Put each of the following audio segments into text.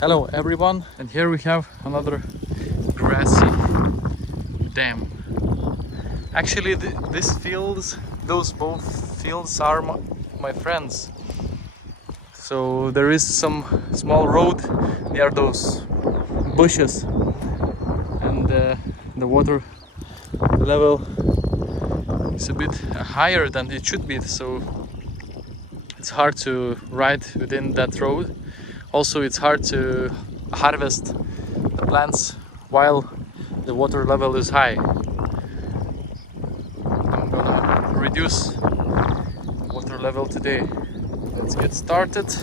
Hello everyone, and here we have another grassy dam. Actually these fields, those both fields are my friends. So there is some small road near those bushes, and the water level is a bit higher than it should be, so it's hard to ride within that road. Also, it's hard to harvest the plants while the water level is high. I'm gonna reduce the water level today. Let's get started.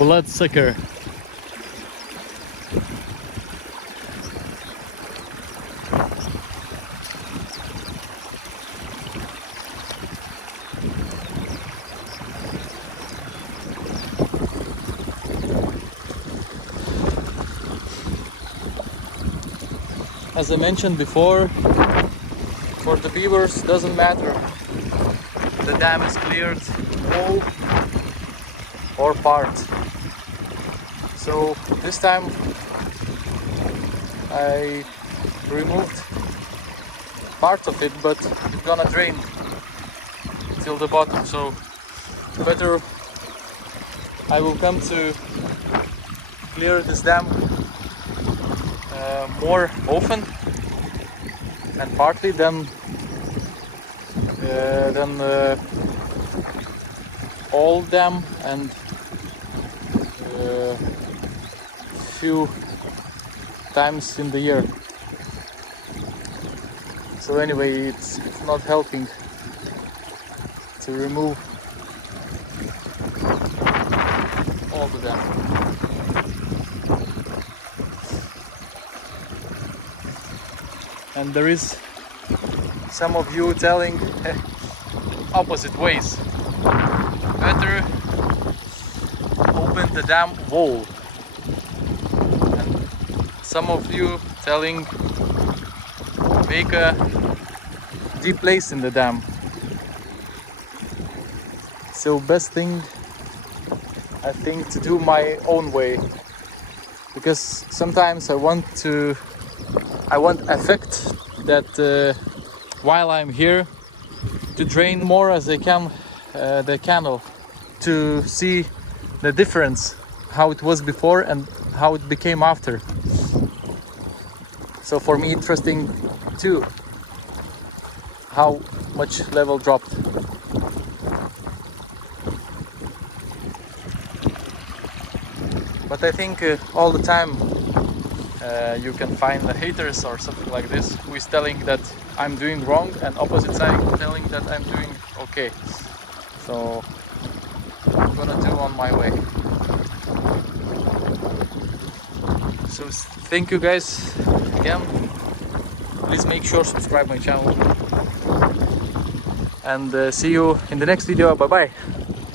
bloodsucker. As I mentioned before, for the beavers doesn't matter. The dam is cleared whole or part. So this time I removed part of it, but it's gonna drain till the bottom. So better I will come to clear this dam more often and partly than all dam and few times in the year. So anyway, it's not helping to remove all the dam. And there is some of you telling opposite ways. Better open the dam wall. And some of you telling make a deep place in the dam. So best thing I think to do my own way, because sometimes I want effect that while I'm here to drain more as I can the canal, to see the difference, how it was before and how it became after. So for me interesting too how much level dropped. But I think all the time you can find the haters or something like this who is telling that I'm doing wrong, and opposite side telling that I'm doing okay. So I'm gonna do on my way. So thank you guys again. Please make sure to subscribe my channel, and see you in the next video. Bye bye.